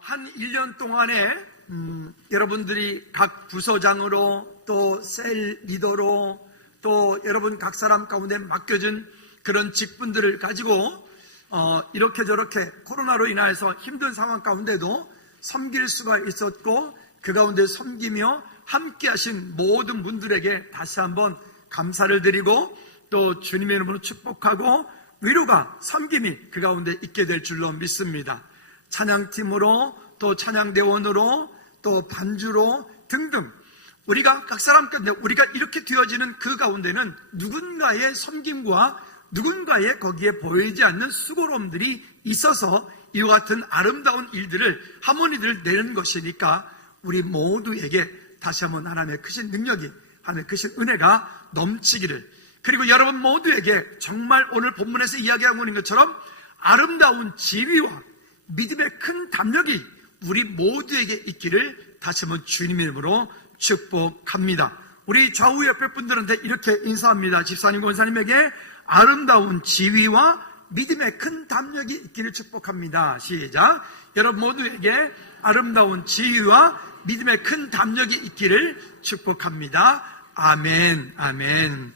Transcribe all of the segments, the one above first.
한 1년 동안에 여러분들이 각 부서장으로 또 셀 리더로 또 여러분 각 사람 가운데 맡겨진 그런 직분들을 가지고 이렇게 저렇게 코로나로 인하여서 힘든 상황 가운데도 섬길 수가 있었고, 그 가운데 섬기며 함께 하신 모든 분들에게 다시 한번 감사를 드리고 또 주님의 이름으로 축복하고 위로가, 섬김이 그 가운데 있게 될 줄로 믿습니다. 찬양팀으로 또 찬양대원으로 또 반주로 등등 우리가 각 사람 가운데 우리가 이렇게 되어지는 그 가운데는 누군가의 섬김과 누군가의 거기에 보이지 않는 수고로움들이 있어서 이와 같은 아름다운 일들을 하모니들을 내는 것이니까 우리 모두에게 다시 한번 하나님의 크신 능력이, 하나님의 크신 은혜가 넘치기를, 그리고 여러분 모두에게 정말 오늘 본문에서 이야기하고 있는 것처럼 아름다운 지위와 믿음의 큰 담력이 우리 모두에게 있기를 다시 한번 주님의 이름으로 축복합니다. 우리 좌우 옆에 분들한테 이렇게 인사합니다. 집사님, 권사님에게 아름다운 지위와 믿음의 큰 담력이 있기를 축복합니다. 시작. 여러분 모두에게 아름다운 지위와 믿음의 큰 담력이 있기를 축복합니다. 아멘, 아멘.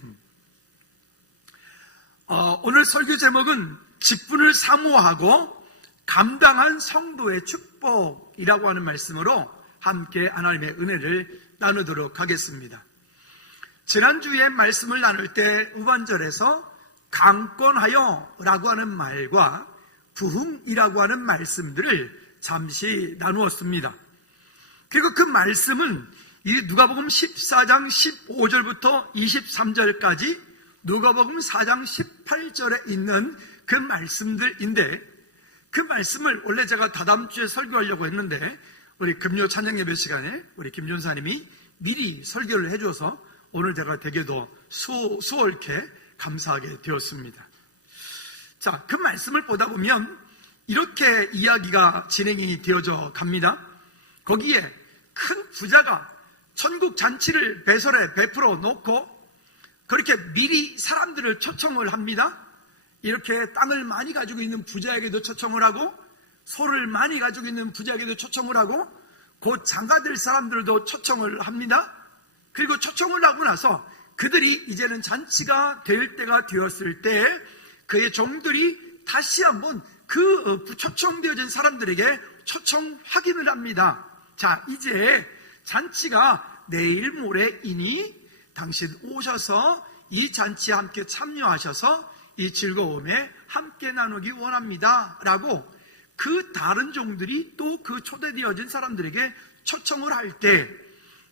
오늘 설교 제목은 직분을 사모하고 감당한 성도의 축복이라고 하는 말씀으로 함께 하나님의 은혜를 나누도록 하겠습니다. 지난주에 말씀을 나눌 때 후반절에서 강권하여 라고 하는 말과 부흥이라고 하는 말씀들을 잠시 나누었습니다. 그리고 그 말씀은 이 누가복음 14장 15절부터 23절까지 누가복음 4장 18절에 있는 그 말씀들인데, 그 말씀을 원래 제가 다다음 주에 설교하려고 했는데 우리 금요 찬양 예배 시간에 우리 김 전사님이 미리 설교를 해줘서 오늘 제가 되게도 수월케 감사하게 되었습니다. 자, 그 말씀을 보다 보면 이렇게 이야기가 진행이 되어져 갑니다. 거기에 큰 부자가 천국 잔치를 배설에 베풀어 놓고 그렇게 미리 사람들을 초청을 합니다. 이렇게 땅을 많이 가지고 있는 부자에게도 초청을 하고 소를 많이 가지고 있는 부자에게도 초청을 하고 곧 장가들 사람들도 초청을 합니다. 그리고 초청을 하고 나서 그들이 이제는 잔치가 될 때가 되었을 때 그의 종들이 다시 한번 그 초청되어진 사람들에게 초청 확인을 합니다. 자, 이제 잔치가 내일 모레이니 당신 오셔서 이 잔치에 함께 참여하셔서 이 즐거움에 함께 나누기 원합니다 라고 그 다른 종들이 또 그 초대되어진 사람들에게 초청을 할 때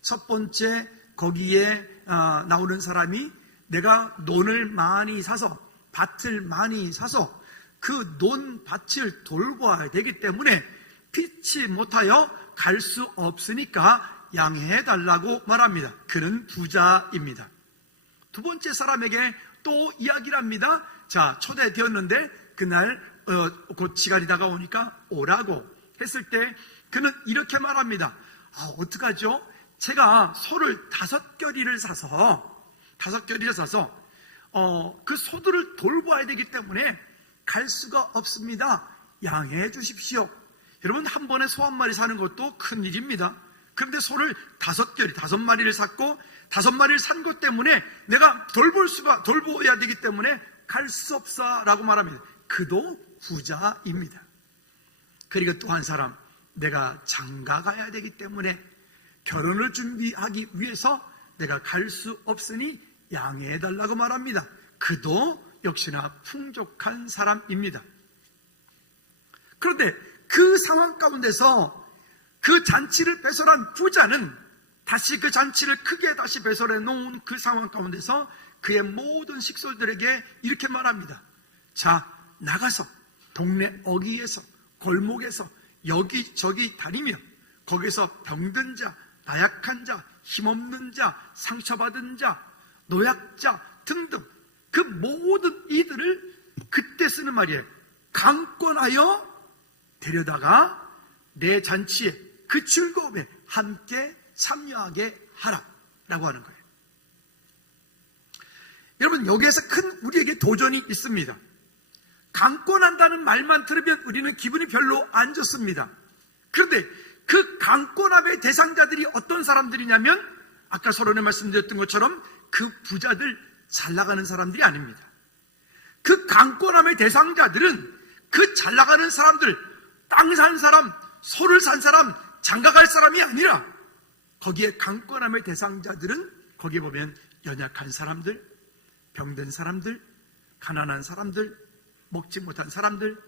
첫 번째 거기에 나오는 사람이 내가 논을 많이 사서 밭을 많이 사서 그 논 밭을 돌봐야 되기 때문에 피치 못하여 갈 수 없으니까 양해해달라고 말합니다. 그는 부자입니다. 두 번째 사람에게 또 이야기를 합니다. 자, 초대되었는데 그날 곧 시간이 다가오니까 오라고 했을 때 그는 이렇게 말합니다. 어떡하죠? 제가 소를 5겨리를 사서 그 소들을 돌봐야 되기 때문에 갈 수가 없습니다. 양해해 주십시오. 여러분, 한 번에 소 한 마리 사는 것도 큰일입니다. 그런데 소를 5마리를 샀고 5마리를 산 것 때문에 내가 돌보아야 되기 때문에 갈 수 없어 라고 말합니다. 그도 부자입니다. 그리고 또 한 사람, 내가 장가 가야 되기 때문에 결혼을 준비하기 위해서 내가 갈 수 없으니 양해해달라고 말합니다. 그도 역시나 풍족한 사람입니다. 그런데 그 상황 가운데서 그 잔치를 배설한 부자는 다시 그 잔치를 크게 다시 배설해 놓은 그 상황 가운데서 그의 모든 식솔들에게 이렇게 말합니다. 자, 나가서 동네 어귀에서 골목에서 여기저기 다니며 거기서 병든 자, 나약한 자, 힘없는 자, 상처받은 자, 노약자 등등 그 모든 이들을 그때 쓰는 말이에요. 강권하여 데려다가 내 잔치에 그 즐거움에 함께 참여하게 하라 라고 하는 거예요. 여러분, 여기에서 큰 우리에게 도전이 있습니다. 강권한다는 말만 들으면 우리는 기분이 별로 안 좋습니다. 그런데 그 강권함의 대상자들이 어떤 사람들이냐면 아까 서론에 말씀드렸던 것처럼 그 부자들, 잘 나가는 사람들이 아닙니다. 그 강권함의 대상자들은 그 잘 나가는 사람들, 땅 산 사람, 소를 산 사람, 장가갈 사람이 아니라 거기에 강권함의 대상자들은 거기에 보면 연약한 사람들, 병든 사람들, 가난한 사람들, 먹지 못한 사람들,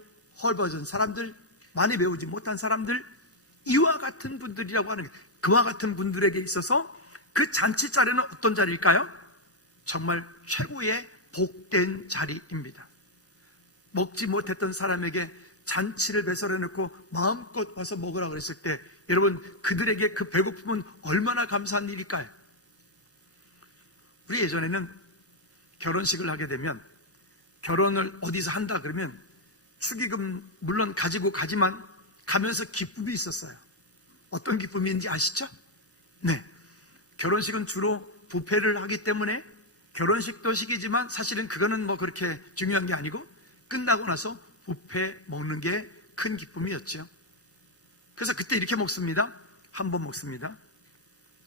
헐벗은 사람들, 많이 배우지 못한 사람들, 이와 같은 분들이라고 하는 거예요. 그와 같은 분들에게 있어서 그 잔치 자리는 어떤 자리일까요? 정말 최고의 복된 자리입니다. 먹지 못했던 사람에게 잔치를 배설해 놓고 마음껏 와서 먹으라고 그랬을 때 여러분, 그들에게 그 배고픔은 얼마나 감사한 일일까요? 우리 예전에는 결혼식을 하게 되면 결혼을 어디서 한다 그러면 축의금 물론 가지고 가지만 가면서 기쁨이 있었어요. 어떤 기쁨인지 아시죠? 네, 결혼식은 주로 뷔페를 하기 때문에 결혼식도 식이지만 사실은 그거는 뭐 그렇게 중요한 게 아니고 끝나고 나서 뷔페 먹는 게 큰 기쁨이었죠. 그래서 그때 이렇게 먹습니다. 한 번 먹습니다.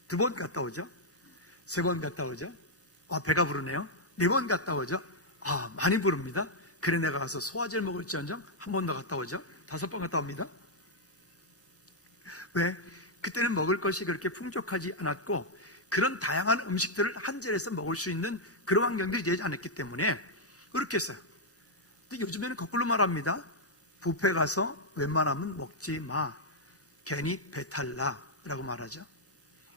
두 번 갔다 오죠. 세 번 갔다 오죠. 배가 부르네요. 네 번 갔다 오죠. 많이 부릅니다. 그래 내가 가서 소화제를 먹을지언정 한 번 더 갔다 오죠. 5번 갔다 옵니다. 왜? 그때는 먹을 것이 그렇게 풍족하지 않았고 그런 다양한 음식들을 한 자리에서 먹을 수 있는 그런 환경들이 되지 않았기 때문에 그렇게 했어요. 근데 요즘에는 거꾸로 말합니다. 뷔페 가서 웬만하면 먹지 마. 괜히 배탈 나 라고 말하죠.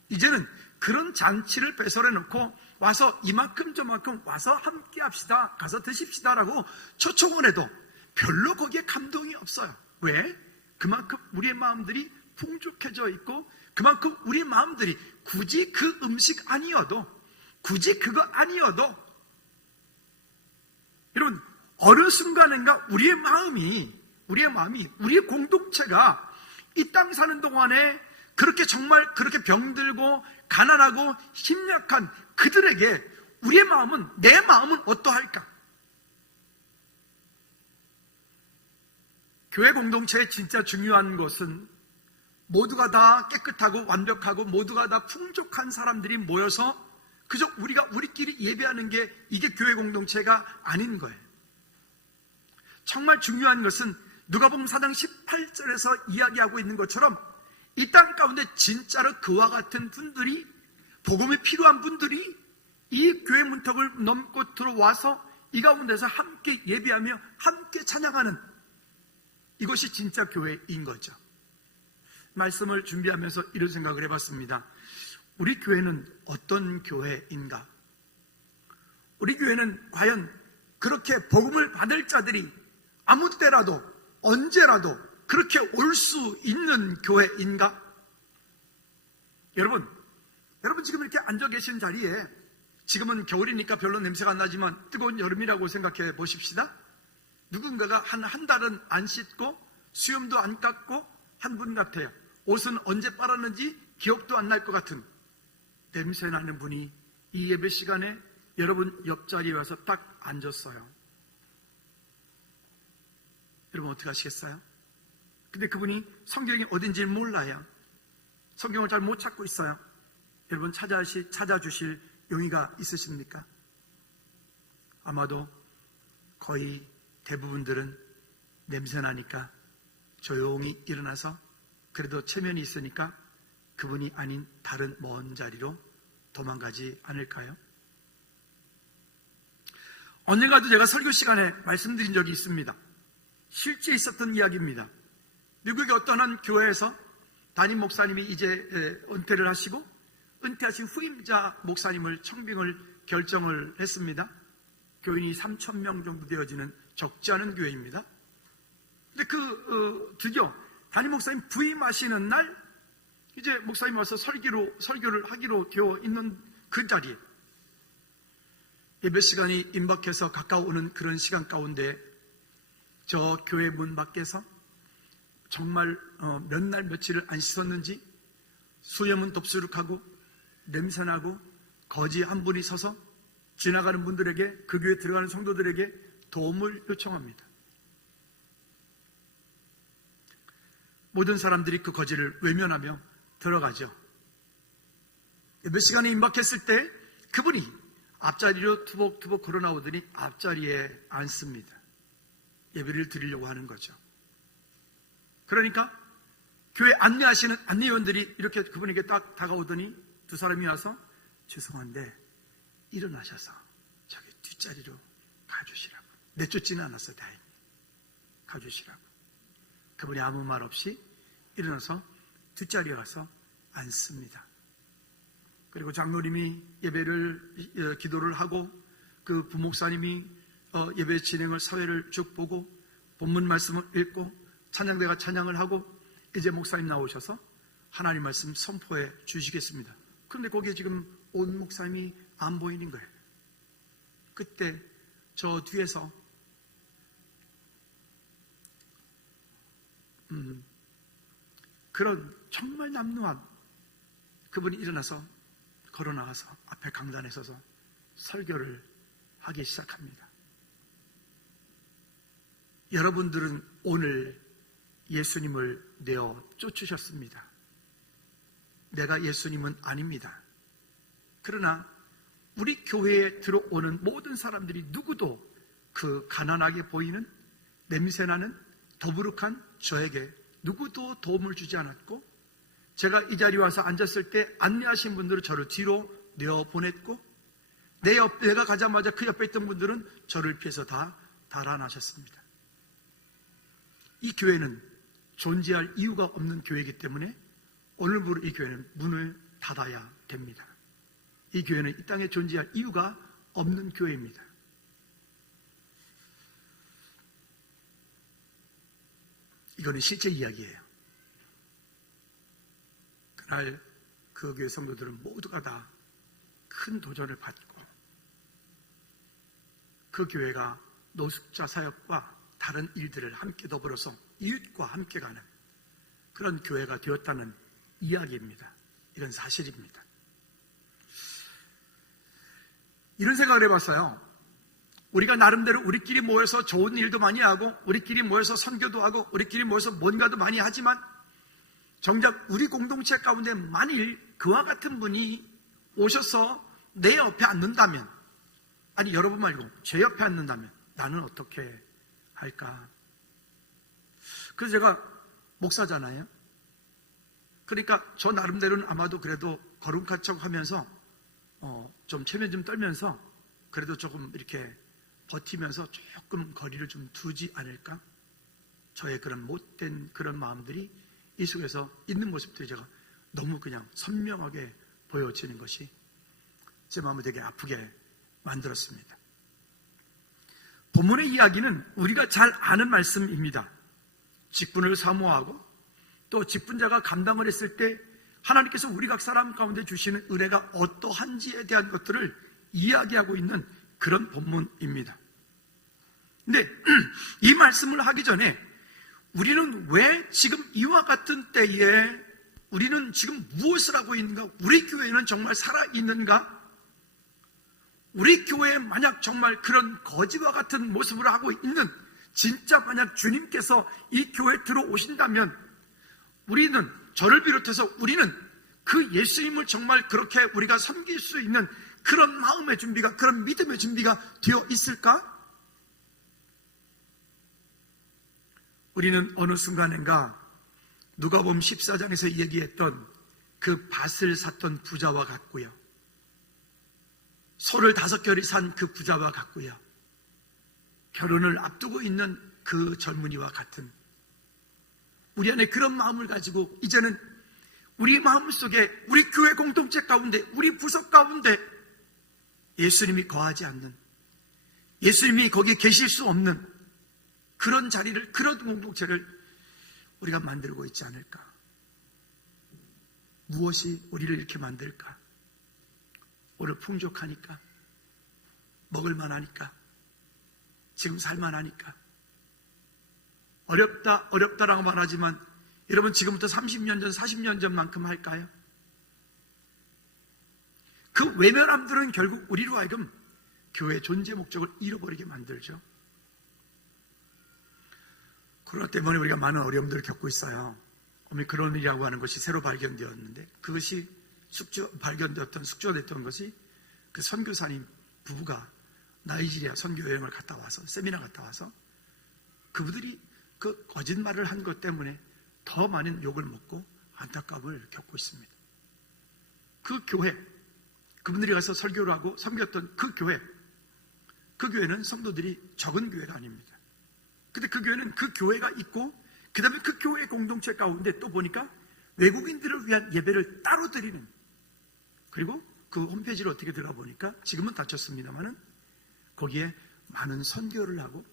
이제는 그런 잔치를 배설해 놓고 와서 이만큼 저만큼 와서 함께 합시다, 가서 드십시다 라고 초청을 해도 별로 거기에 감동이 없어요. 왜? 그만큼 우리의 마음들이 풍족해져 있고 그만큼 우리의 마음들이 굳이 그 음식 아니어도 굳이 그거 아니어도 여러분, 어느 순간인가 우리의 마음이 우리의 공동체가 이 땅 사는 동안에 그렇게 정말 그렇게 병들고 가난하고 힘약한 그들에게 우리의 마음은, 내 마음은 어떠할까? 교회 공동체의 진짜 중요한 것은 모두가 다 깨끗하고 완벽하고 모두가 다 풍족한 사람들이 모여서 그저 우리끼리 예배하는 게 이게 교회 공동체가 아닌 거예요. 정말 중요한 것은 누가복음 4장 18절에서 이야기하고 있는 것처럼 이 땅 가운데 진짜로 그와 같은 분들이, 복음이 필요한 분들이 이 교회 문턱을 넘고 들어와서 이 가운데서 함께 예배하며 함께 찬양하는, 이것이 진짜 교회인 거죠. 말씀을 준비하면서 이런 생각을 해봤습니다. 우리 교회는 어떤 교회인가? 우리 교회는 과연 그렇게 복음을 받을 자들이 아무 때라도 언제라도 그렇게 올 수 있는 교회인가? 여러분 지금 이렇게 앉아 계신 자리에, 지금은 겨울이니까 별로 냄새가 안 나지만 뜨거운 여름이라고 생각해 보십시다. 누군가가 한 달은 안 씻고 수염도 안 깎고 한 분 같아요. 옷은 언제 빨았는지 기억도 안 날 것 같은 냄새 나는 분이 이 예배 시간에 여러분 옆자리에 와서 딱 앉았어요. 여러분 어떻게 하시겠어요? 근데 그분이 성경이 어딘지 몰라요. 성경을 잘 못 찾고 있어요. 여러분 찾아주실 용의가 있으십니까? 아마도 거의 대부분들은 냄새나니까 조용히 일어나서 그래도 체면이 있으니까 그분이 아닌 다른 먼 자리로 도망가지 않을까요? 언젠가도 제가 설교 시간에 말씀드린 적이 있습니다. 실제 있었던 이야기입니다. 미국의 어떤 한 교회에서 담임 목사님이 이제 은퇴를 하시고 은퇴하신 후임자 목사님을 청빙을 결정을 했습니다. 교인이 3,000명 정도 되어지는 적지 않은 교회입니다. 근데 드디어 담임 목사님 부임하시는 날 이제 목사님 와서 설교를 하기로 되어 있는 그 자리에 예배 시간이 임박해서 가까워오는 그런 시간 가운데 저 교회 문 밖에서 정말 몇 날 며칠을 안 씻었는지 수염은 덥수룩하고 냄새나고 거지 한 분이 서서 지나가는 분들에게, 그 교회 들어가는 성도들에게 도움을 요청합니다. 모든 사람들이 그 거지를 외면하며 들어가죠. 몇 시간이 임박했을 때 그분이 앞자리로 투벅투벅 걸어 나오더니 앞자리에 앉습니다. 예배를 드리려고 하는 거죠. 그러니까 교회 안내하시는 안내위원들이 이렇게 그분에게 딱 다가오더니 두 사람이 와서 죄송한데 일어나셔서 저기 뒷자리로 가주시라고. 내쫓지는 않았어요. 다행히 가주시라고. 그분이 아무 말 없이 일어나서 뒷자리에 가서 앉습니다. 그리고 장로님이 예배를 기도를 하고 그 부목사님이 예배 진행을 사회를 쭉 보고 본문 말씀을 읽고 찬양대가 찬양을 하고 이제 목사님 나오셔서 하나님 말씀 선포해 주시겠습니다. 그런데 거기에 지금 온 목사님이 안 보이는 거예요. 그때 저 뒤에서 그런 정말 남루한 그분이 일어나서 걸어 나와서 앞에 강단에 서서 설교를 하기 시작합니다. 여러분들은 오늘 예수님을 내어 쫓으셨습니다. 내가 예수님은 아닙니다. 그러나 우리 교회에 들어오는 모든 사람들이 누구도 그 가난하게 보이는 냄새나는 더부룩한 저에게 누구도 도움을 주지 않았고, 제가 이 자리에 와서 앉았을 때 안내하신 분들은 저를 뒤로 내어보냈고, 내가 가자마자 그 옆에 있던 분들은 저를 피해서 다 달아나셨습니다. 이 교회는 존재할 이유가 없는 교회이기 때문에 오늘부로 이 교회는 문을 닫아야 됩니다. 이 교회는 이 땅에 존재할 이유가 없는 교회입니다. 이거는 실제 이야기예요. 그날 그 교회 성도들은 모두가 다 큰 도전을 받고 그 교회가 노숙자 사역과 다른 일들을 함께 더불어서 이웃과 함께 가는 그런 교회가 되었다는 이야기입니다. 이건 사실입니다. 이런 생각을 해봤어요. 우리가 나름대로 우리끼리 모여서 좋은 일도 많이 하고 우리끼리 모여서 선교도 하고 우리끼리 모여서 뭔가도 많이 하지만 정작 우리 공동체 가운데 만일 그와 같은 분이 오셔서 내 옆에 앉는다면, 아니 여러분 말고 제 옆에 앉는다면 나는 어떻게 할까? 그래서 제가 목사잖아요. 그러니까 저 나름대로는 아마도 그래도 거름카척 하면서 좀 체면 좀 떨면서 그래도 조금 이렇게 버티면서 조금 거리를 좀 두지 않을까? 저의 그런 못된 그런 마음들이 이 속에서 있는 모습들이 제가 너무 그냥 선명하게 보여지는 것이 제 마음을 되게 아프게 만들었습니다. 본문의 이야기는 우리가 잘 아는 말씀입니다. 직분을 사모하고 또 직분자가 감당을 했을 때 하나님께서 우리 각 사람 가운데 주시는 은혜가 어떠한지에 대한 것들을 이야기하고 있는 그런 본문입니다. 근데 이 말씀을 하기 전에 우리는 왜 지금 이와 같은 때에 우리는 지금 무엇을 하고 있는가? 우리 교회는 정말 살아있는가? 우리 교회에 만약 정말 그런 거지와 같은 모습을 하고 있는, 진짜 만약 주님께서 이 교회에 들어오신다면 우리는, 저를 비롯해서 우리는 그 예수님을 정말 그렇게 우리가 섬길 수 있는 그런 마음의 준비가, 그런 믿음의 준비가 되어 있을까? 우리는 어느 순간인가 누가복음 14장에서 얘기했던 그 밭을 샀던 부자와 같고요, 소를 5겨리 산 그 부자와 같고요, 결혼을 앞두고 있는 그 젊은이와 같은 우리 안에 그런 마음을 가지고 이제는 우리 마음속에, 우리 교회 공동체 가운데, 우리 부서 가운데 예수님이 거하지 않는, 예수님이 거기에 계실 수 없는 그런 자리를, 그런 공동체를 우리가 만들고 있지 않을까? 무엇이 우리를 이렇게 만들까? 오늘 풍족하니까, 먹을만하니까, 지금 살만하니까. 어렵다라고 말하지만 여러분 지금부터 30년 전, 40년 전만큼 할까요? 그 외면함들은 결국 우리로 하여금 교회의 존재 목적을 잃어버리게 만들죠. 코로나 때문에 우리가 많은 어려움들을 겪고 있어요. 오미크론이라고 하는 것이 새로 발견되었는데, 그것이 발견되었던, 숙조됐던 것이 그 선교사님 부부가 나이지리아 선교 여행을 갔다 와서, 세미나 갔다 와서 그분들이 그 거짓말을 한 것 때문에 더 많은 욕을 먹고 안타까움을 겪고 있습니다. 그 교회, 그분들이 가서 설교를 하고 섬겼던 그 교회는 성도들이 적은 교회가 아닙니다. 근데 그 교회는 그 교회가 있고, 그 다음에 그 교회 공동체 가운데 또 보니까 외국인들을 위한 예배를 따로 드리는, 그리고 그 홈페이지를 어떻게 들어가 보니까 지금은 닫혔습니다만은 거기에 많은 선교를 하고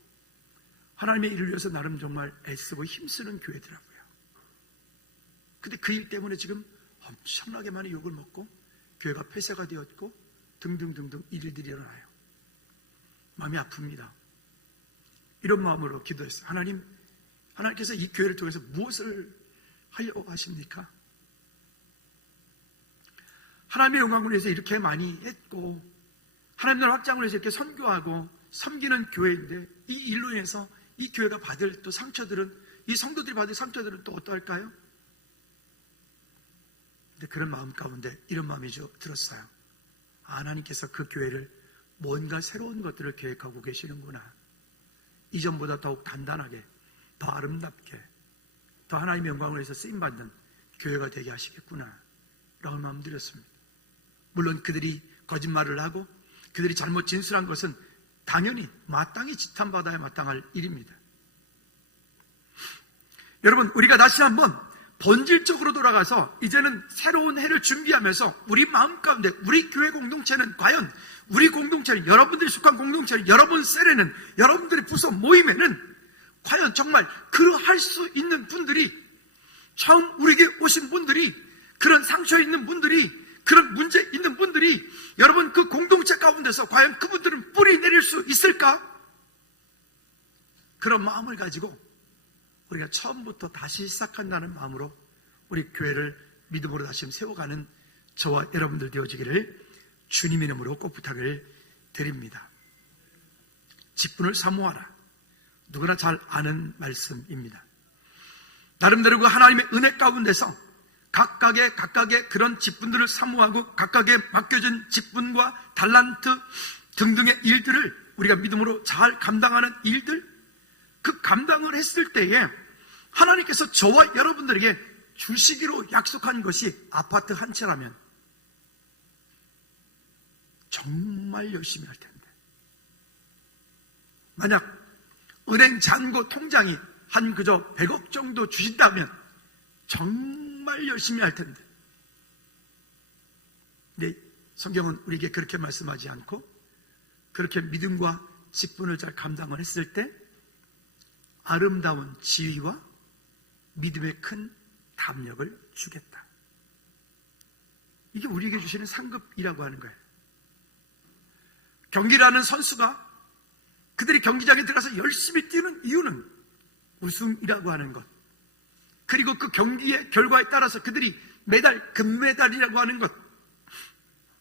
하나님의 일을 위해서 나름 정말 애쓰고 힘쓰는 교회더라고요. 근데 그 일 때문에 지금 엄청나게 많은 욕을 먹고 교회가 폐쇄가 되었고 등등등등 일들이 일어나요. 마음이 아픕니다. 이런 마음으로 기도했어요. 하나님께서 이 교회를 통해서 무엇을 하려고 하십니까? 하나님의 영광을 위해서 이렇게 많이 했고, 하나님 나라 확장을 위해서 이렇게 선교하고 섬기는 교회인데, 이 일로 인해서 이 교회가 받을 또 상처들은, 이 성도들이 받을 상처들은 또 어떠할까요? 근데 그런 마음 가운데 이런 마음이 들었어요. 하나님께서 그 교회를 뭔가 새로운 것들을 계획하고 계시는구나. 이전보다 더욱 단단하게, 더 아름답게, 더 하나님의 영광을 위해서 쓰임받는 교회가 되게 하시겠구나 라는 마음 들었습니다. 물론 그들이 거짓말을 하고 그들이 잘못 진술한 것은 당연히 마땅히 지탄받아야 마땅할 일입니다. 여러분, 우리가 다시 한번 본질적으로 돌아가서 이제는 새로운 해를 준비하면서 우리 마음 가운데 우리 교회 공동체는 과연, 우리 공동체는, 여러분들이 속한 공동체는, 여러분 세례는, 여러분들의 부서 모임에는 과연 정말 그러할 수 있는 분들이, 처음 우리에게 오신 분들이, 그런 상처 있는 분들이, 그런 문제 있는 분들이 여러분 그 공동체 가운데서 과연 그분들은 뿌리 내릴 수 있을까? 그런 마음을 가지고 우리가 처음부터 다시 시작한다는 마음으로 우리 교회를 믿음으로 다시 세워가는 저와 여러분들 되어지기를 주님의 이름으로 꼭 부탁을 드립니다. 직분을 사모하라. 누구나 잘 아는 말씀입니다. 나름대로 그 하나님의 은혜 가운데서 각각의 그런 직분들을 사모하고 각각의 맡겨진 직분과 달란트 등등의 일들을 우리가 믿음으로 잘 감당하는 일들, 그 감당을 했을 때에 하나님께서 저와 여러분들에게 주시기로 약속한 것이 아파트 한 채라면 정말 열심히 할 텐데, 만약 은행 잔고 통장이 한 그저 100억 정도 주신다면 정말 열심히 할 텐데, 근데 성경은 우리에게 그렇게 말씀하지 않고 그렇게 믿음과 직분을 잘 감당을 했을 때 아름다운 지위와 믿음의 큰 담력을 주겠다. 이게 우리에게 주시는 상급이라고 하는 거예요. 경기를 하는 선수가 그들이 경기장에 들어가서 열심히 뛰는 이유는 우승이라고 하는 것, 그리고 그 경기의 결과에 따라서 그들이 금메달이라고 하는 것,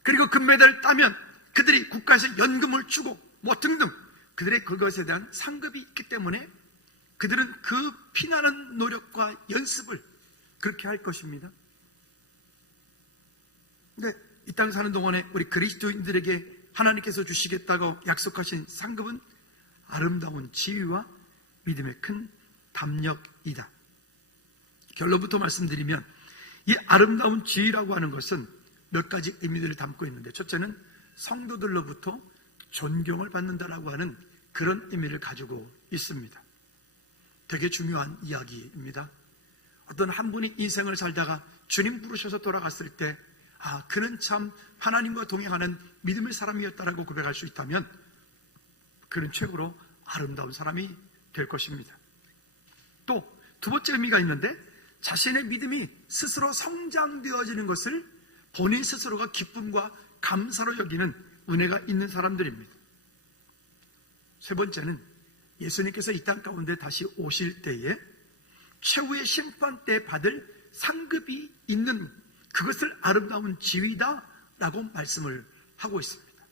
그리고 금메달을 따면 그들이 국가에서 연금을 주고 뭐 등등, 그들의 그것에 대한 상급이 있기 때문에 그들은 그 피나는 노력과 연습을 그렇게 할 것입니다. 근데 이 땅 사는 동안에 우리 그리스도인들에게 하나님께서 주시겠다고 약속하신 상급은 아름다운 지위와 믿음의 큰 담력이다. 결론부터 말씀드리면 이 아름다운 지위라고 하는 것은 몇 가지 의미들을 담고 있는데, 첫째는 성도들로부터 존경을 받는다라고 하는 그런 의미를 가지고 있습니다. 되게 중요한 이야기입니다. 어떤 한 분이 인생을 살다가 주님 부르셔서 돌아갔을 때, 그는 참 하나님과 동행하는 믿음의 사람이었다라고 고백할 수 있다면 그는 최고로 아름다운 사람이 될 것입니다. 또 두 번째 의미가 있는데, 자신의 믿음이 스스로 성장되어지는 것을 본인 스스로가 기쁨과 감사로 여기는 은혜가 있는 사람들입니다. 세 번째는 예수님께서 이 땅 가운데 다시 오실 때에 최후의 심판 때 받을 상급이 있는, 그것을 아름다운 지위다라고 말씀을 하고 있습니다.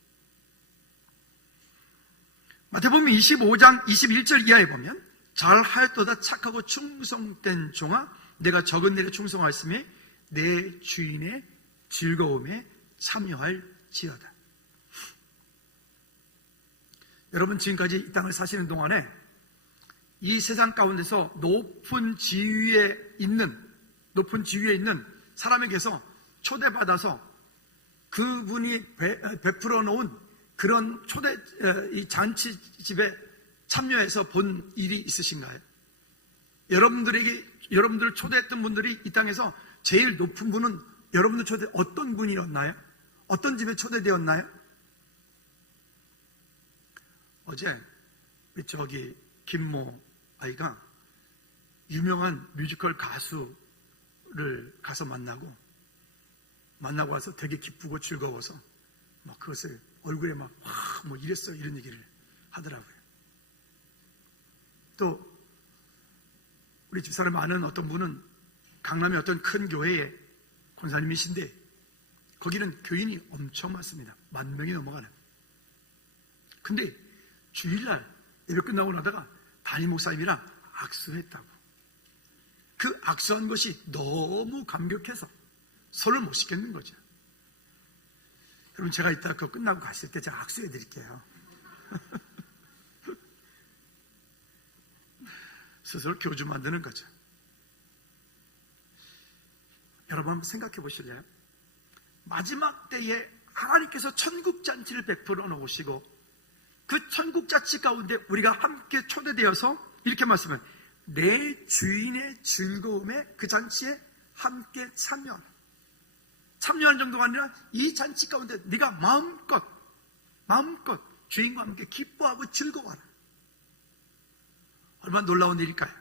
마태복음 25장 21절 이하에 보면, 잘하였도다 착하고 충성된 종아, 내가 적은 일에 충성하였으며 내 주인의 즐거움에 참여할지어다. 여러분, 지금까지 이 땅을 사시는 동안에 이 세상 가운데서 높은 지위에 있는 사람에게서 초대받아서 그분이 베풀어 놓은 그런 이 잔치집에 참여해서 본 일이 있으신가요? 여러분들을 초대했던 분들이 이 땅에서 제일 높은 분은 여러분들 초대 어떤 분이었나요? 어떤 집에 초대되었나요? 어제 저기 김모 아이가 유명한 뮤지컬 가수를 가서 만나고 와서 되게 기쁘고 즐거워서 막 그것을 얼굴에 막 뭐 이랬어 이런 얘기를 하더라고요. 또 우리 집사람 아는 어떤 분은 강남의 어떤 큰 교회의 권사님이신데 거기는 교인이 엄청 많습니다. 10,000명이 넘어가는. 근데 주일날 예배 끝나고 나다가 담임 목사님이랑 악수했다고. 그 악수한 것이 너무 감격해서 손을 못 씻겠는 거죠. 여러분, 제가 이따 그거 끝나고 갔을 때 제가 악수해 드릴게요. 스스로 교주 만드는 거죠. 여러분 한번 생각해 보실래요? 마지막 때에 하나님께서 천국잔치를 베풀어 놓으시고 그 천국잔치 가운데 우리가 함께 초대되어서 이렇게 말씀해요. 내 주인의 즐거움에 그 잔치에 함께 참여한 정도가 아니라 이 잔치 가운데 네가 마음껏 주인과 함께 기뻐하고 즐거워하라. 얼마나 놀라운 일일까요?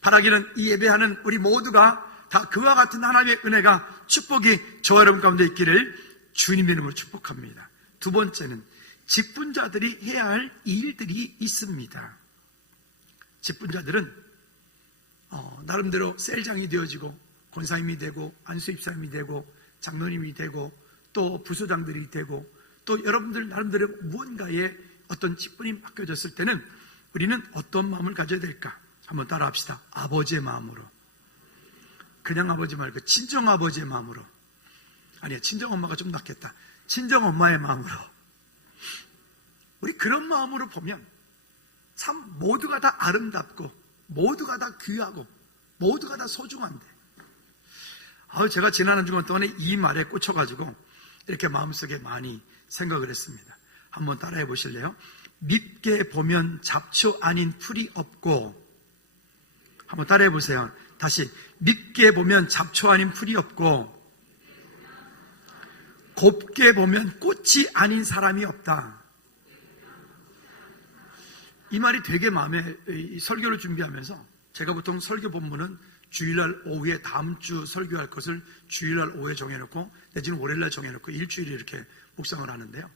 바라기는 이 예배하는 우리 모두가 다 그와 같은 하나님의 은혜가 축복이 저와 여러분 가운데 있기를 주님의 이름으로 축복합니다. 두 번째는 직분자들이 해야 할 일들이 있습니다. 직분자들은 나름대로 셀장이 되어지고 권사님이 되고 안수입사님이 되고 장로님이 되고 또 부소장들이 되고 또 여러분들 나름대로 무언가에 어떤 직분이 맡겨졌을 때는 우리는 어떤 마음을 가져야 될까? 한번 따라 합시다. 아버지의 마음으로. 그냥 아버지 말고 친정아버지의 마음으로. 아니야, 친정엄마가 좀 낫겠다. 친정엄마의 마음으로. 우리 그런 마음으로 보면 참 모두가 다 아름답고 모두가 다 귀하고 모두가 다 소중한데, 제가 지난 한 주간 동안에 이 말에 꽂혀가지고 이렇게 마음속에 많이 생각을 했습니다. 한번 따라해 보실래요? 밉게 보면 잡초 아닌 풀이 없고, 한번 따라해 보세요. 다시, 밉게 보면 잡초 아닌 풀이 없고 곱게 보면 꽃이 아닌 사람이 없다. 이 말이 되게 마음에, 이 설교를 준비하면서 제가 보통 설교 본문은 주일날 오후에 다음 주 설교할 것을 주일날 오후에 정해놓고 내지는 월요일날 정해놓고 일주일에 이렇게 묵상을 하는데요.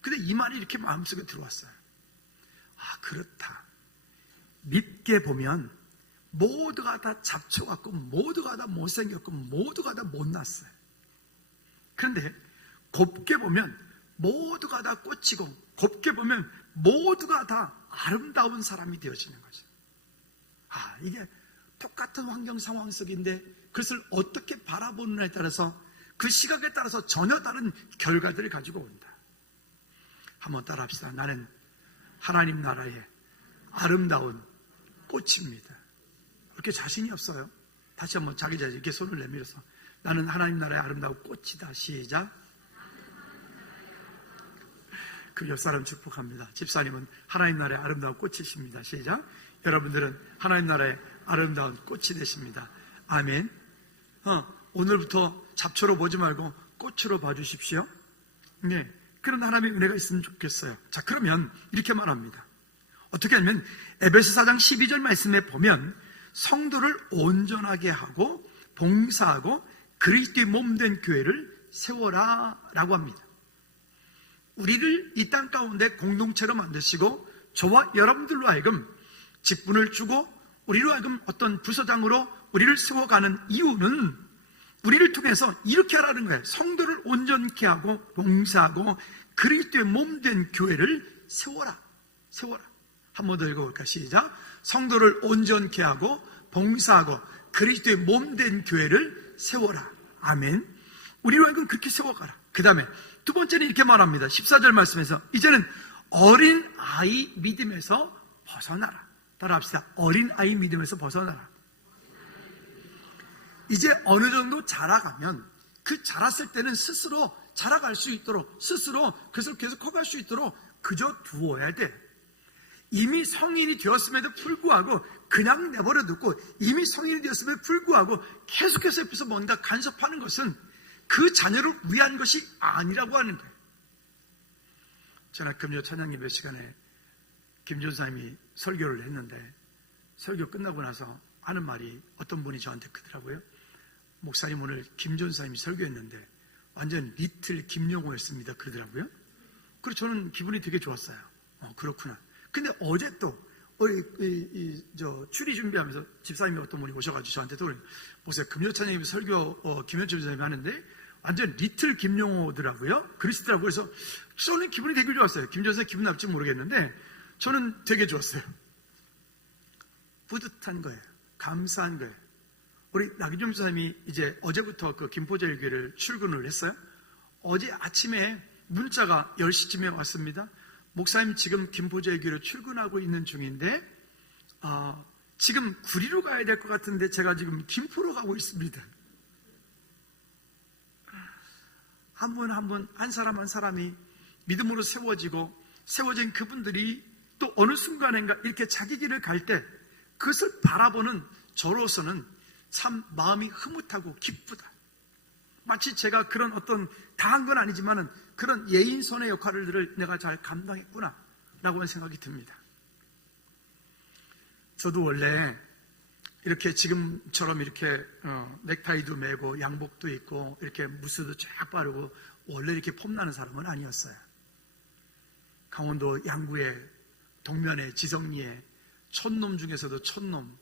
근데 이 말이 이렇게 마음속에 들어왔어요. 아, 그렇다. 밉게 보면 모두가 다 잡초 같고 모두가 다 못생겼고 모두가 다 못났어요. 그런데 곱게 보면 모두가 다 꽃이고 곱게 보면 모두가 다 아름다운 사람이 되어지는 거죠. 아, 이게 똑같은 환경 상황 속인데 그것을 어떻게 바라보느냐에 따라서 그 시각에 따라서 전혀 다른 결과들을 가지고 온다. 한번 따라 합시다. 나는 하나님 나라의 아름다운 꽃입니다. 그렇게 자신이 없어요. 다시 한번 자기 자신 이렇게 손을 내밀어서 나는 하나님 나라의 아름다운 꽃이다. 시작. 그 옆 사람 축복합니다. 집사님은 하나님 나라의 아름다운 꽃이십니다. 시작. 여러분들은 하나님 나라의 아름다운 꽃이 되십니다. 아멘. 오늘부터 잡초로 보지 말고 꽃으로 봐주십시오. 네, 그런 하나님의 은혜가 있으면 좋겠어요. 자, 그러면 이렇게 말합니다. 어떻게 하면 에베소 4장 12절 말씀에 보면 성도를 온전하게 하고 봉사하고 그리스도의 몸된 교회를 세워라 라고 합니다. 우리를 이 땅 가운데 공동체로 만드시고 저와 여러분들로 하여금 직분을 주고 우리로 하여금 어떤 부서장으로 우리를 세워가는 이유는 우리를 통해서 이렇게 하라는 거예요. 성도를 온전케 하고 봉사하고 그리스도의 몸된 교회를 세워라. 세워라. 한 번 더 읽어볼까? 시작. 성도를 온전케 하고 봉사하고 그리스도의 몸된 교회를 세워라. 아멘. 우리로 하여금 그렇게 세워가라. 그 다음에 두 번째는 이렇게 말합니다. 14절 말씀에서 이제는 어린아이 믿음에서 벗어나라. 따라합시다. 어린아이 믿음에서 벗어나라. 이제 어느 정도 자라가면 그 자랐을 때는 스스로 자라갈 수 있도록, 스스로 그것을 계속 커갈 수 있도록 그저 두어야 돼. 이미 성인이 되었음에도 불구하고 그냥 내버려 두고, 이미 성인이 되었음에도 불구하고 계속해서 옆에서 뭔가 간섭하는 것은 그 자녀를 위한 것이 아니라고 하는 거예요. 저는 금요 찬양 예배 시간에 김 전사님이 설교를 했는데, 설교 끝나고 나서 하는 말이, 어떤 분이 저한테 그러더라고요. 목사님, 오늘 김 전사님이 설교했는데 완전 리틀 김용호였습니다, 그러더라고요. 그래서 저는 기분이 되게 좋았어요. 그렇구나. 근데 어제 또 추리 준비하면서 집사님이 어떤 분이 오셔가지고 저한테 또 목사님, 금요 찬양님 설교 김현철 전사님이 하는데 완전 리틀 김용호더라고요. 그러시더라고요. 그래서 저는 기분이 되게 좋았어요. 김 전사님 기분 나쁠지 모르겠는데 저는 되게 좋았어요. 뿌듯한 거예요. 감사한 거예요. 우리 나기종 전사님이 이제 어제부터 그 김포제일교회를 출근을 했어요. 어제 아침에 문자가 10시쯤에 왔습니다. 목사님, 지금 김포제일교회로 출근하고 있는 중인데 지금 구리로 가야 될 것 같은데 제가 지금 김포로 가고 있습니다. 한 분 한 분, 한 사람 한 사람이 믿음으로 세워진 그분들이 또 어느 순간인가 이렇게 자기 길을 갈 때 그것을 바라보는 저로서는 참 마음이 흐뭇하고 기쁘다. 마치 제가 그런 어떤 다 한 건 아니지만은 그런 예인선의 역할들을 내가 잘 감당했구나 라고 하는 생각이 듭니다. 저도 원래 이렇게 지금처럼 이렇게 넥타이도 매고 양복도 입고 이렇게 무스도 쫙 바르고 원래 이렇게 폼나는 사람은 아니었어요. 강원도 양구의 동면의 지성리에 촌놈 중에서도 촌놈,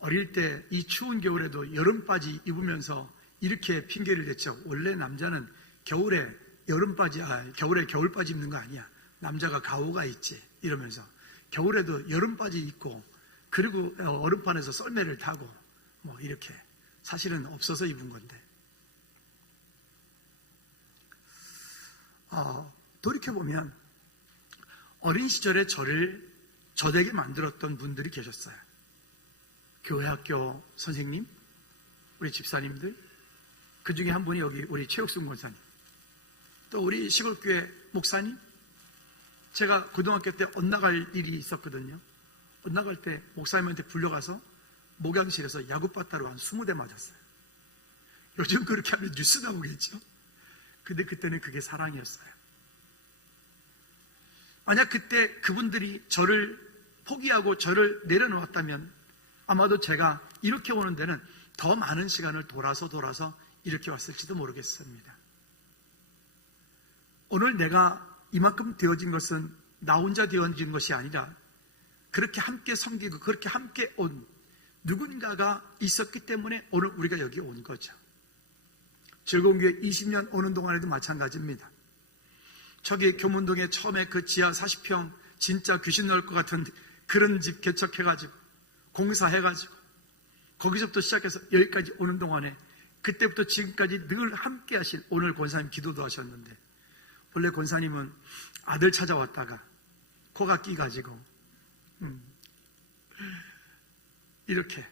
어릴 때 이 추운 겨울에도 여름바지 입으면서 이렇게 핑계를 댔죠. 원래 남자는 겨울에 겨울에 겨울바지 입는 거 아니야. 남자가 가오가 있지. 이러면서 겨울에도 여름바지 입고, 그리고 얼음판에서 썰매를 타고 뭐 이렇게, 사실은 없어서 입은 건데, 돌이켜보면 어린 시절에 저를 저되게 만들었던 분들이 계셨어요. 교회 학교 선생님, 우리 집사님들, 그 중에 한 분이 여기 우리 최옥순 권사님, 또 우리 시골교회 목사님. 제가 고등학교 때 엇나갈 일이 있었거든요. 엇나갈 때 목사님한테 불려가서 목양실에서 야구바타로 한 20대 맞았어요. 요즘 그렇게 하면 뉴스 나오겠죠. 근데 그때는 그게 사랑이었어요. 만약 그때 그분들이 저를 포기하고 저를 내려놓았다면 아마도 제가 이렇게 오는 데는 더 많은 시간을 돌아서 이렇게 왔을지도 모르겠습니다. 오늘 내가 이만큼 되어진 것은 나 혼자 되어진 것이 아니라 그렇게 함께 섬기고 그렇게 함께 온 누군가가 있었기 때문에 오늘 우리가 여기 온 거죠. 즐거운 교회 20년 오는 동안에도 마찬가지입니다. 저기 교문동에 처음에 그 지하 40평 진짜 귀신 넣을 것 같은 그런 집 개척해가지고 공사해가지고 거기서부터 시작해서 여기까지 오는 동안에 그때부터 지금까지 늘 함께 하신 오늘 권사님 기도도 하셨는데, 원래 권사님은 아들 찾아왔다가 코가 끼가지고 이렇게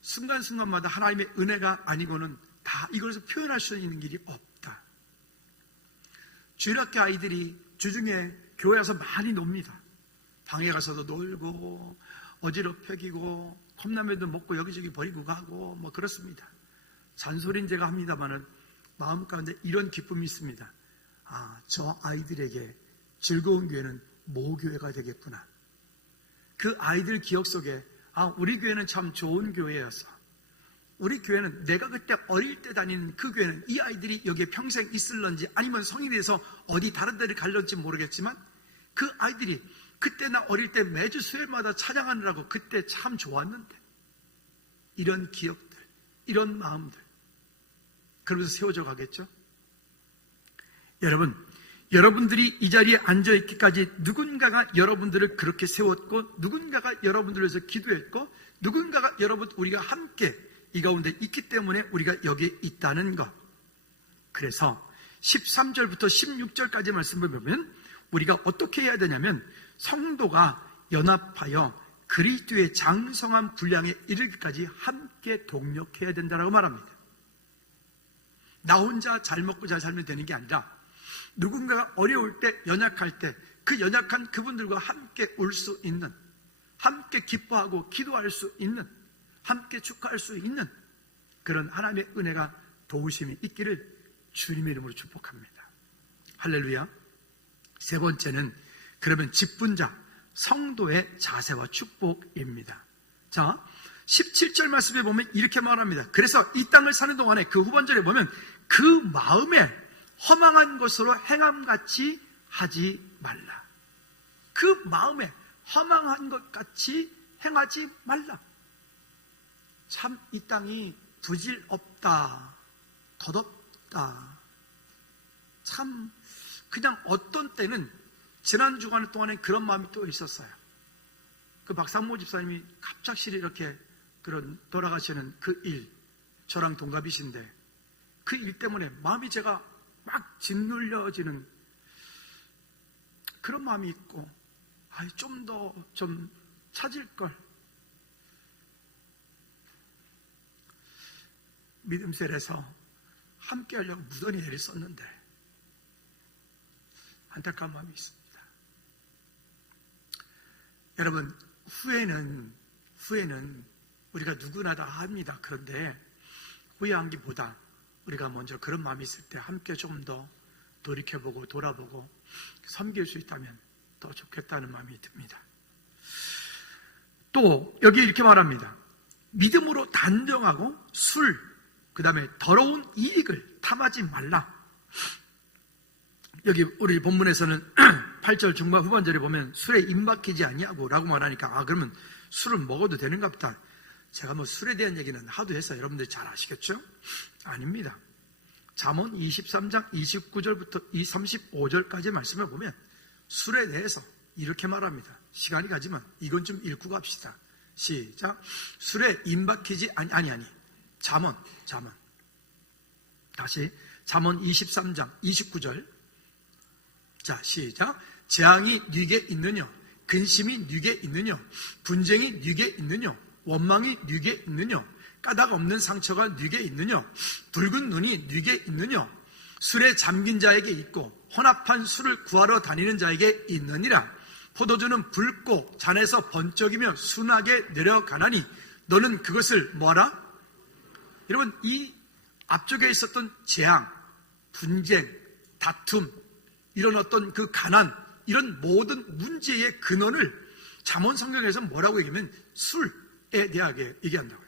순간순간마다 하나님의 은혜가 아니고는 다 이것을 표현할 수 있는 길이 없다. 주일학교 아이들이 주중에 교회 와서 많이 놉니다. 방에 가서도 놀고 어지럽혀기고 컵라면도 먹고 여기저기 버리고 가고 뭐 그렇습니다. 잔소리는 제가 합니다마는 마음 가운데 이런 기쁨이 있습니다. 저 아이들에게 즐거운 교회는 모교회가 되겠구나. 그 아이들 기억 속에 우리 교회는 참 좋은 교회였어. 우리 교회는 내가 그때 어릴 때 다니는 그 교회는 이 아이들이 여기에 평생 있을런지 아니면 성인이 돼서 어디 다른 데를 갈런지 모르겠지만 그 아이들이 그때 나 어릴 때 매주 수요일마다 찬양하느라고 그때 참 좋았는데, 이런 기억들, 이런 마음들, 그러면서 세워져 가겠죠. 여러분, 여러분들이 이 자리에 앉아있기까지 누군가가 여러분들을 그렇게 세웠고, 누군가가 여러분들을 위해서 기도했고, 누군가가 우리가 함께 이 가운데 있기 때문에 우리가 여기에 있다는 것. 그래서 13절부터 16절까지 말씀을 보면 우리가 어떻게 해야 되냐면, 성도가 연합하여 그리스도의 장성한 분량에 이르기까지 함께 동력해야 된다고 말합니다. 나 혼자 잘 먹고 잘 살면 되는 게 아니라, 누군가가 어려울 때, 연약할 때 그 연약한 그분들과 함께 올 수 있는, 함께 기뻐하고 기도할 수 있는, 함께 축하할 수 있는 그런 하나님의 은혜가, 도우심이 있기를 주님의 이름으로 축복합니다. 할렐루야. 세 번째는 그러면 직분자, 성도의 자세와 축복입니다. 자, 17절 말씀에 보면 이렇게 말합니다. 그래서 이 땅을 사는 동안에, 그 후반절에 보면 그 마음에 허망한 것으로 행함같이 하지 말라. 그 마음에 허망한 것 같이 행하지 말라. 참 이 땅이 부질없다, 덧없다. 참 그냥 어떤 때는 지난 주간 동안에 그런 마음이 또 있었어요. 그 박상모 집사님이 갑작스레 이렇게 그런 돌아가시는 그 일, 저랑 동갑이신데 그 일 때문에 마음이 제가 막 짓눌려지는 그런 마음이 있고, 좀 더 좀 찾을 걸, 믿음셀에서 함께 하려고 무던히 애를 썼는데 안타까운 마음이 있습니다. 여러분, 후회는 우리가 누구나 다 합니다. 그런데 후회하기보다 우리가 먼저 그런 마음이 있을 때 함께 좀 더 돌이켜보고 돌아보고 섬길 수 있다면 더 좋겠다는 마음이 듭니다. 또 여기 이렇게 말합니다. 믿음으로 단정하고 술, 그 다음에 더러운 이익을 탐하지 말라. 여기 우리 본문에서는 8절 중반 후반절에 보면 술에 입막히지 아니하고 라고 말하니까, 그러면 술을 먹어도 되는가 보다. 제가 뭐 술에 대한 얘기는 하도 해서 여러분들이 잘 아시겠죠? 아닙니다. 잠언 23장 29절부터 35절까지 말씀을 보면 술에 대해서 이렇게 말합니다. 시간이 가지만 이건 좀 읽고 갑시다. 시작. 술에 입막히지 아니. 잠언. 다시 잠언 23장 29절. 자, 시작. 재앙이 네게 있느냐? 근심이 네게 있느냐? 분쟁이 네게 있느냐? 원망이 네게 있느냐? 까닭 없는 상처가 네게 있느냐? 붉은 눈이 네게 있느냐? 술에 잠긴 자에게 있고 혼합한 술을 구하러 다니는 자에게 있느니라. 포도주는 붉고 잔에서 번쩍이며 순하게 내려가나니 너는 그것을 뭐하라? 여러분, 이 앞쪽에 있었던 재앙, 분쟁, 다툼, 이런 어떤 그 가난, 이런 모든 문제의 근원을 잠언 성경에서 뭐라고 얘기하면 술에 대하게 얘기한다고요.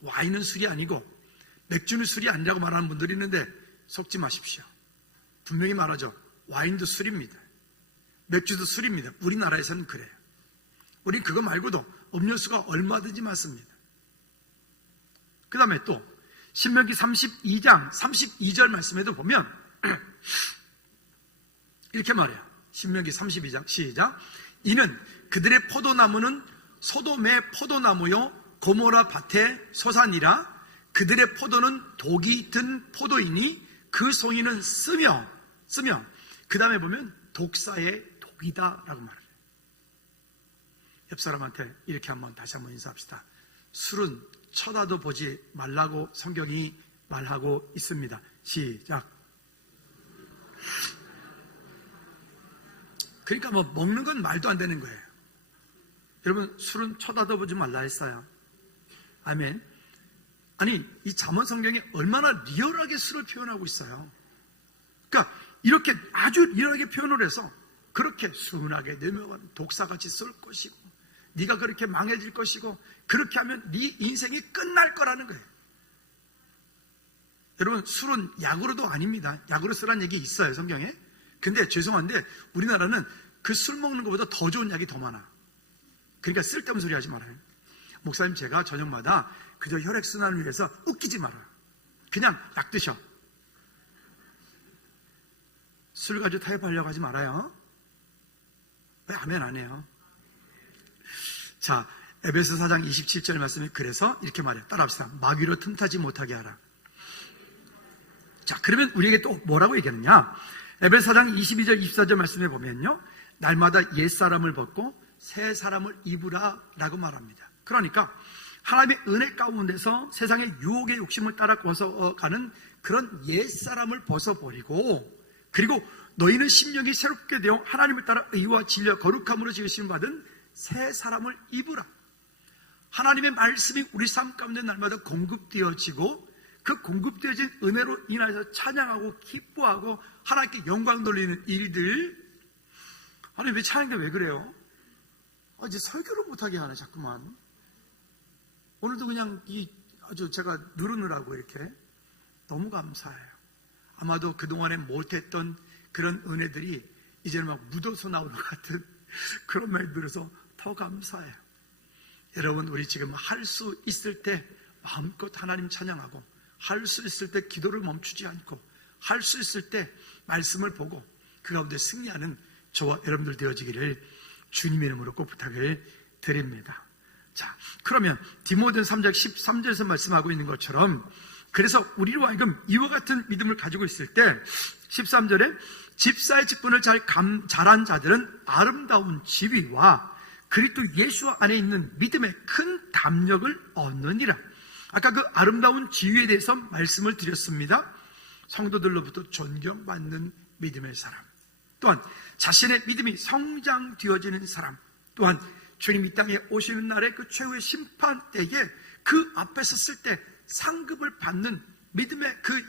와인은 술이 아니고 맥주는 술이 아니라고 말하는 분들이 있는데 속지 마십시오. 분명히 말하죠. 와인도 술입니다. 맥주도 술입니다. 우리나라에서는 그래요. 우린 그거 말고도 음료수가 얼마든지 많습니다. 그 다음에 또 신명기 32장 32절 말씀에도 보면 이렇게 말해요. 신명기 32장 시작. 이는 그들의 포도나무는 소돔의 포도나무요 고모라 밭의 소산이라. 그들의 포도는 독이 든 포도이니 그 송이는 쓰며 그 다음에 보면 독사의 독이다 라고 말해요. 옆 사람한테 이렇게 다시 한번 인사합시다. 술은 쳐다도 보지 말라고 성경이 말하고 있습니다. 시작. 그러니까 먹는 건 말도 안 되는 거예요. 여러분, 술은 쳐다도 보지 말라 했어요. 아멘. 아니, 이 잠언 성경이 얼마나 리얼하게 술을 표현하고 있어요. 그러니까 이렇게 아주 리얼하게 표현을 해서 그렇게 순하게 내면 독사같이 쏠 것이고 네가 그렇게 망해질 것이고 그렇게 하면 네 인생이 끝날 거라는 거예요. 여러분, 술은 약으로도 아닙니다. 약으로 쓰라는 얘기 있어요, 성경에. 근데 죄송한데 우리나라는 그 술 먹는 것보다 더 좋은 약이 더 많아. 그러니까 쓸데없는 소리 하지 말아요. 목사님, 제가 저녁마다 그저 혈액순환을 위해서 웃기지 말아요. 그냥 약 드셔. 술 가지고 타협하려고 하지 말아요. 왜 아멘 안 해요? 자, 에베소 4장 27절 말씀에 그래서 이렇게 말해요. 따라합시다. 마귀로 틈타지 못하게 하라. 자, 그러면 우리에게 또 뭐라고 얘기하느냐? 에베소 4장 22절 24절 말씀에 보면요, 날마다 옛사람을 벗고 새 사람을 입으라 라고 말합니다. 그러니까 하나님의 은혜 가운데서 세상의 유혹의 욕심을 따라 벗어가는 그런 옛사람을 벗어버리고, 그리고 너희는 심령이 새롭게 되어 하나님을 따라 의와 진리와 거룩함으로 지으심을 받은 새 사람을 입으라. 하나님의 말씀이 우리 삶 가운데 날마다 공급되어지고, 그 공급되어진 은혜로 인하여서 찬양하고 기뻐하고 하나님께 영광 돌리는 일들. 아니, 왜 찬양가 왜 그래요? 이제 설교를 못하게 하네 자꾸만. 오늘도 그냥 아주 제가 누르느라고 이렇게. 너무 감사해요. 아마도 그동안에 못했던 그런 은혜들이 이제는 막 묻어서 나오는 것 같은 그런 말이 들어서 더 감사해요. 여러분, 우리 지금 할 수 있을 때 마음껏 하나님 찬양하고, 할 수 있을 때 기도를 멈추지 않고, 할 수 있을 때 말씀을 보고 그 가운데 승리하는 저와 여러분들 되어지기를 주님의 이름으로 꼭 부탁을 드립니다. 자, 그러면 디모데전서 3장 13절에서 말씀하고 있는 것처럼, 그래서 우리로 하여금 이와 같은 믿음을 가지고 있을 때 13절에 집사의 직분을 잘한 자들은 아름다운 지위와 그리스도 예수 안에 있는 믿음의 큰 담력을 얻느니라. 아까 그 아름다운 지위에 대해서 말씀을 드렸습니다. 성도들로부터 존경받는 믿음의 사람, 또한 자신의 믿음이 성장되어지는 사람, 또한 주님 이 땅에 오시는 날에 그 최후의 심판 때에 그 앞에 섰을 때 상급을 받는 믿음의 그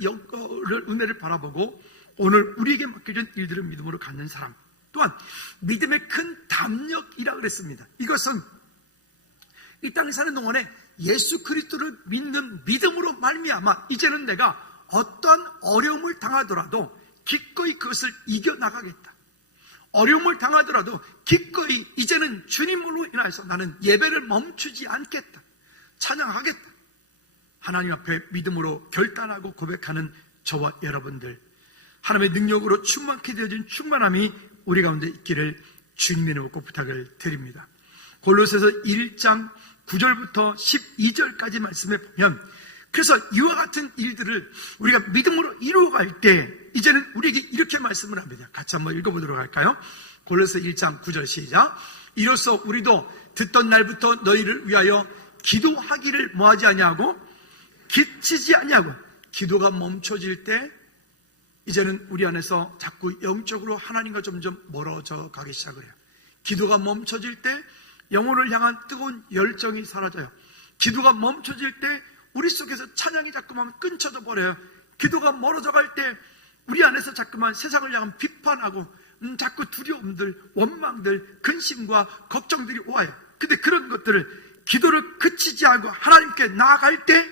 은혜를 바라보고 오늘 우리에게 맡겨진 일들을 믿음으로 갖는 사람, 또한 믿음의 큰 담력이라 그랬습니다. 이것은 이 땅에 사는 동안에 예수 그리스도를 믿는 믿음으로 말미암아 이제는 내가 어떠한 어려움을 당하더라도 기꺼이 그것을 이겨나가겠다. 어려움을 당하더라도 기꺼이 이제는 주님으로 인하여서 나는 예배를 멈추지 않겠다. 찬양하겠다. 하나님 앞에 믿음으로 결단하고 고백하는 저와 여러분들, 하나님의 능력으로 충만케 되어진 충만함이 우리 가운데 있기를 주님의 이름으로 꼭 부탁을 드립니다. 골로새서 1장 9절부터 12절까지 말씀해 보면, 그래서 이와 같은 일들을 우리가 믿음으로 이루어갈 때 이제는 우리에게 이렇게 말씀을 합니다. 같이 한번 읽어보도록 할까요? 골로새 1장 9절 시작. 이로써 우리도 듣던 날부터 너희를 위하여 기도하기를 뭐하지 아니하고 기치지 아니하고. 기도가 멈춰질 때 이제는 우리 안에서 자꾸 영적으로 하나님과 점점 멀어져 가기 시작을 해요. 기도가 멈춰질 때 영혼을 향한 뜨거운 열정이 사라져요. 기도가 멈춰질 때 우리 속에서 찬양이 자꾸만 끊쳐져 버려요. 기도가 멀어져 갈 때 우리 안에서 자꾸만 세상을 향한 비판하고 자꾸 두려움들, 원망들, 근심과 걱정들이 와요. 근데 그런 것들을 기도를 그치지 않고 하나님께 나아갈 때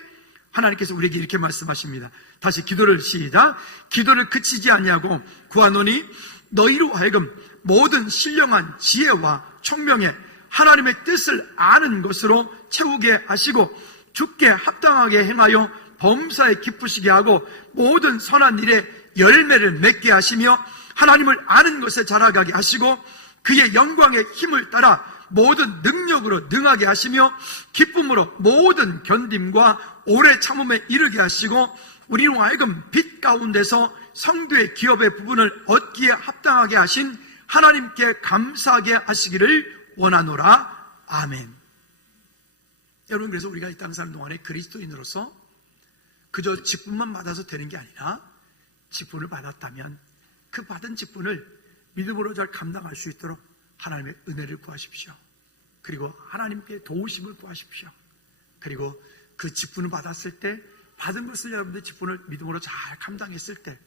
하나님께서 우리에게 이렇게 말씀하십니다. 다시 기도를 시작. 기도를 그치지 아니하고 구하노니 너희로 하여금 모든 신령한 지혜와 총명에 하나님의 뜻을 아는 것으로 채우게 하시고 주께 합당하게 행하여 범사에 기쁘시게 하고 모든 선한 일에 열매를 맺게 하시며 하나님을 아는 것에 자라가게 하시고 그의 영광의 힘을 따라 모든 능력으로 능하게 하시며 기쁨으로 모든 견딤과 오래 참음에 이르게 하시고 우리로 하여금 빛 가운데서 성도의 기업의 부분을 얻기에 합당하게 하신 하나님께 감사하게 하시기를 원하노라. 아멘. 여러분, 그래서 우리가 이 땅 사는 동안에 그리스도인으로서 그저 직분만 받아서 되는 게 아니라 직분을 받았다면 그 받은 직분을 믿음으로 잘 감당할 수 있도록 하나님의 은혜를 구하십시오. 그리고 하나님께 도우심을 구하십시오. 그리고 그 직분을 받았을 때 받은 것을 여러분들 직분을 믿음으로 잘 감당했을 때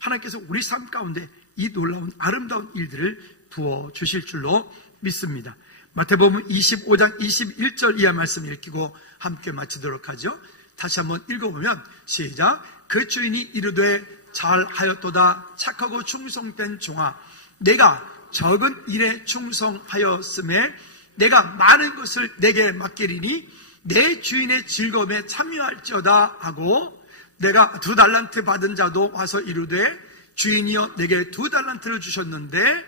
하나님께서 우리 삶 가운데 이 놀라운 아름다운 일들을 부어주실 줄로 믿습니다. 마태복음 25장 21절 이하 말씀 읽히고 함께 마치도록 하죠. 다시 한번 읽어보면 시작. 그 주인이 이르되 잘하였도다 착하고 충성된 종아, 내가 적은 일에 충성하였음에 내가 많은 것을 내게 맡기리니 내 주인의 즐거움에 참여할지어다 하고 내가 2 달란트 받은 자도 와서 이르되 주인이여 내게 2달란트를 주셨는데,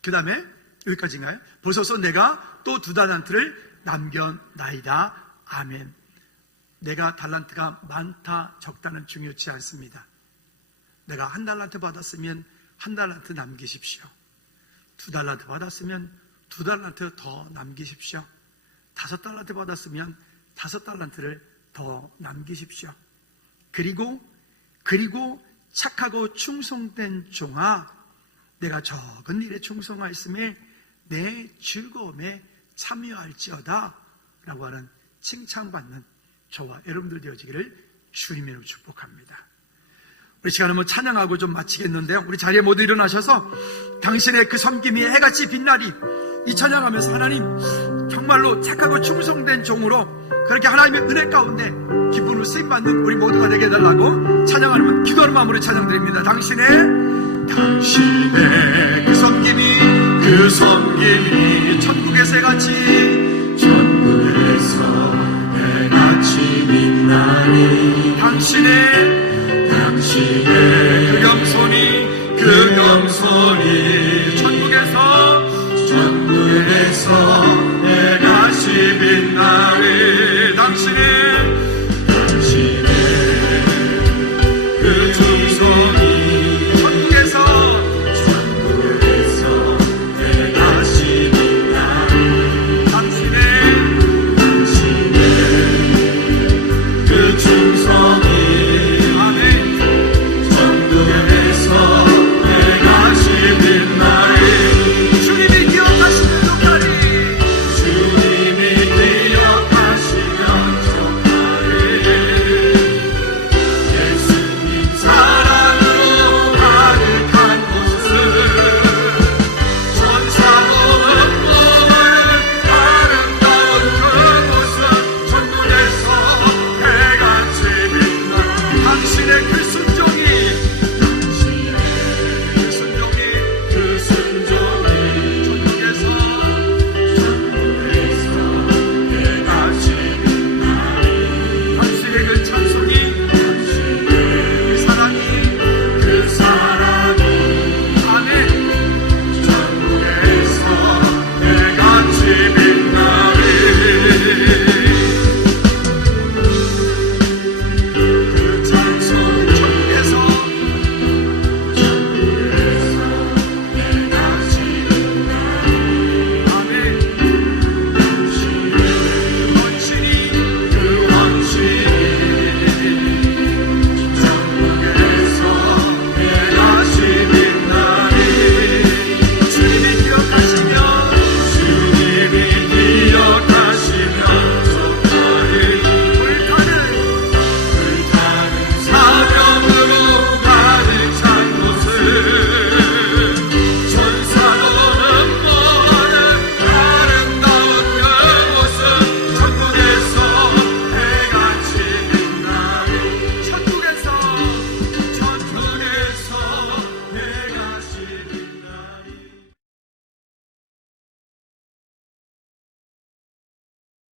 그 다음에 여기까지인가요? 보소서 내가 또 2달란트를 남겨나이다. 아멘. 내가 달란트가 많다 적다는 중요치 않습니다. 내가 1달란트 받았으면 1달란트 남기십시오. 2달란트 받았으면 2달란트 더 남기십시오. 5달란트 받았으면 5달란트를 더 남기십시오. 그리고 착하고 충성된 종아, 내가 적은 일에 충성하였음에 내 즐거움에 참여할지어다 라고 하는 칭찬받는 저와 여러분들 되어지기를 주님으로 축복합니다. 우리 시간 한번 찬양하고 좀 마치겠는데요, 우리 자리에 모두 일어나셔서 당신의 그 섬김이 해같이 빛나리, 이 찬양하면서 하나님 정말로 착하고 충성된 종으로 그렇게 하나님의 은혜 가운데 기쁨으로 쓰임받는 우리 모두가 되게 해달라고 찬양하는, 기도하는 마음으로 찬양드립니다. 당신의 그 섬김이 천국에서 해같이 빛나리, 당신의 그 겸손이 천국에서